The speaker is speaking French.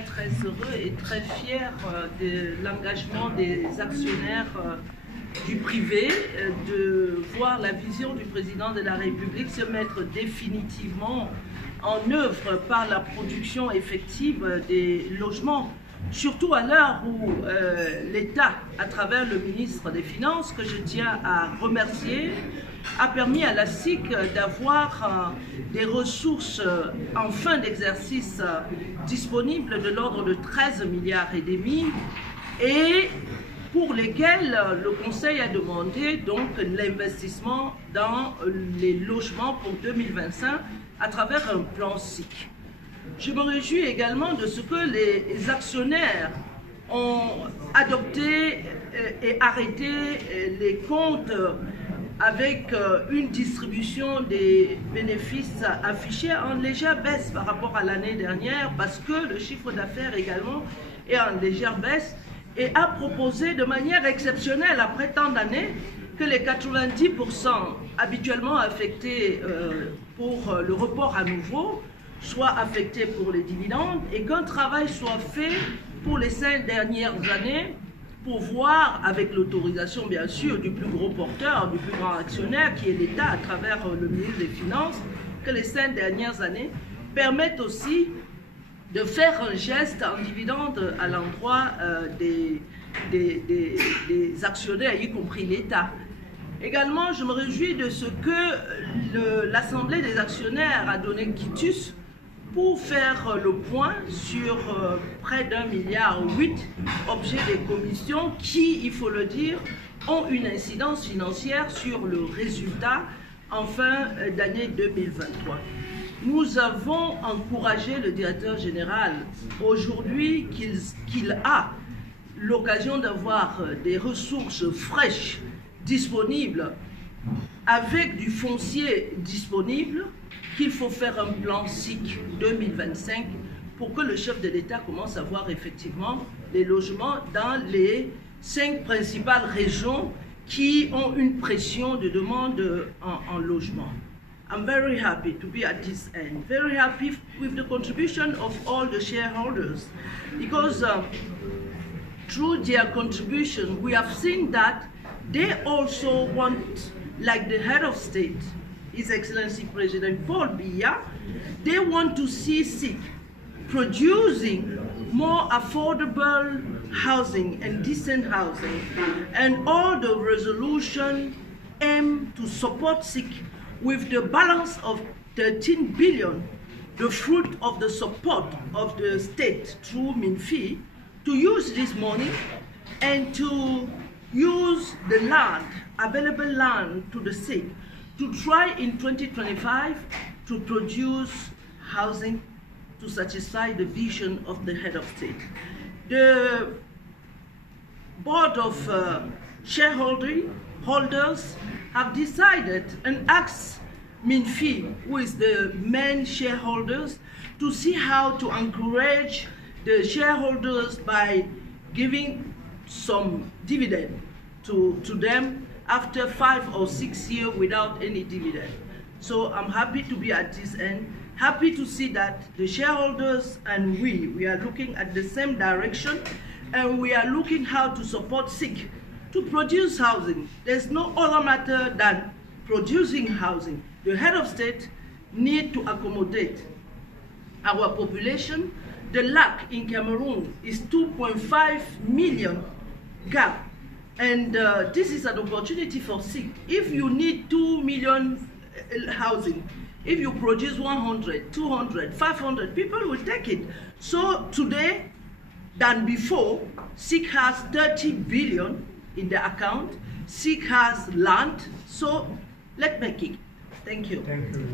très heureux et très fier de l'engagement des actionnaires du privé, de voir la vision du président de la République se mettre définitivement en œuvre par la production effective des logements, surtout à l'heure où l'État, à travers le ministre des Finances, que je tiens à remercier, a permis à la SIC d'avoir des ressources en fin d'exercice disponibles de l'ordre de 13,5 milliards et pour lesquels le Conseil a demandé donc l'investissement dans les logements pour 2025 à travers un plan SIC. Je me réjouis également de ce que les actionnaires ont adopté et arrêté les comptes avec une distribution des bénéfices affichés en légère baisse par rapport à l'année dernière parce que le chiffre d'affaires également est en légère baisse et a proposé de manière exceptionnelle après tant d'années que les 90% habituellement affectés pour le report à nouveau soient affectés pour les dividendes et qu'un travail soit fait pour les 5 dernières années pour voir, avec l'autorisation bien sûr du plus gros porteur, du plus grand actionnaire qui est l'État à travers le ministre des Finances, que les 5 dernières années permettent aussi de faire un geste en dividende à l'endroit des actionnaires, y compris l'État. Également, je me réjouis de ce que l'Assemblée des actionnaires a donné quitus pour faire le point sur près d'1,8 milliard objets des commissions qui, il faut le dire, ont une incidence financière sur le résultat en fin d'année 2023. Nous avons encouragé le directeur général aujourd'hui qu'il a l'occasion d'avoir des ressources fraîches disponibles avec du foncier disponible, qu'il faut faire un plan SIC 2025 pour que le chef de l'État commence à voir effectivement les logements dans les 5 principales régions qui ont une pression de demande en logement. I'm very happy to be at this end, very happy with the contribution of all the shareholders because through their contribution we have seen that they also want, like the head of state, His Excellency President Paul Biya, they want to see SIC producing more affordable housing and decent housing, and all the resolution aim to support SIC with the balance of 13 billion, the fruit of the support of the state through MINFI, to use this money and to use the land, available land to the SIC, to try in 2025 to produce housing to satisfy the vision of the head of state. The board of shareholders have decided and asked MINFI, who is the main shareholders, to see how to encourage the shareholders by giving some dividend to them after 5 or 6 years without any dividend. So I'm happy to be at this end, happy to see that the shareholders and we are looking at the same direction, and we are looking how to support SIC to produce housing. There's no other matter than producing housing. The head of state need to accommodate our population. The lack in Cameroon is 2.5 million gap. And this is an opportunity for SIC. If you need 2 million housing, if you produce 100, 200, 500, people will take it. So today, than before, SIC has 30 billion in the account. SIC has land. So let's make it. Thank you. Thank you.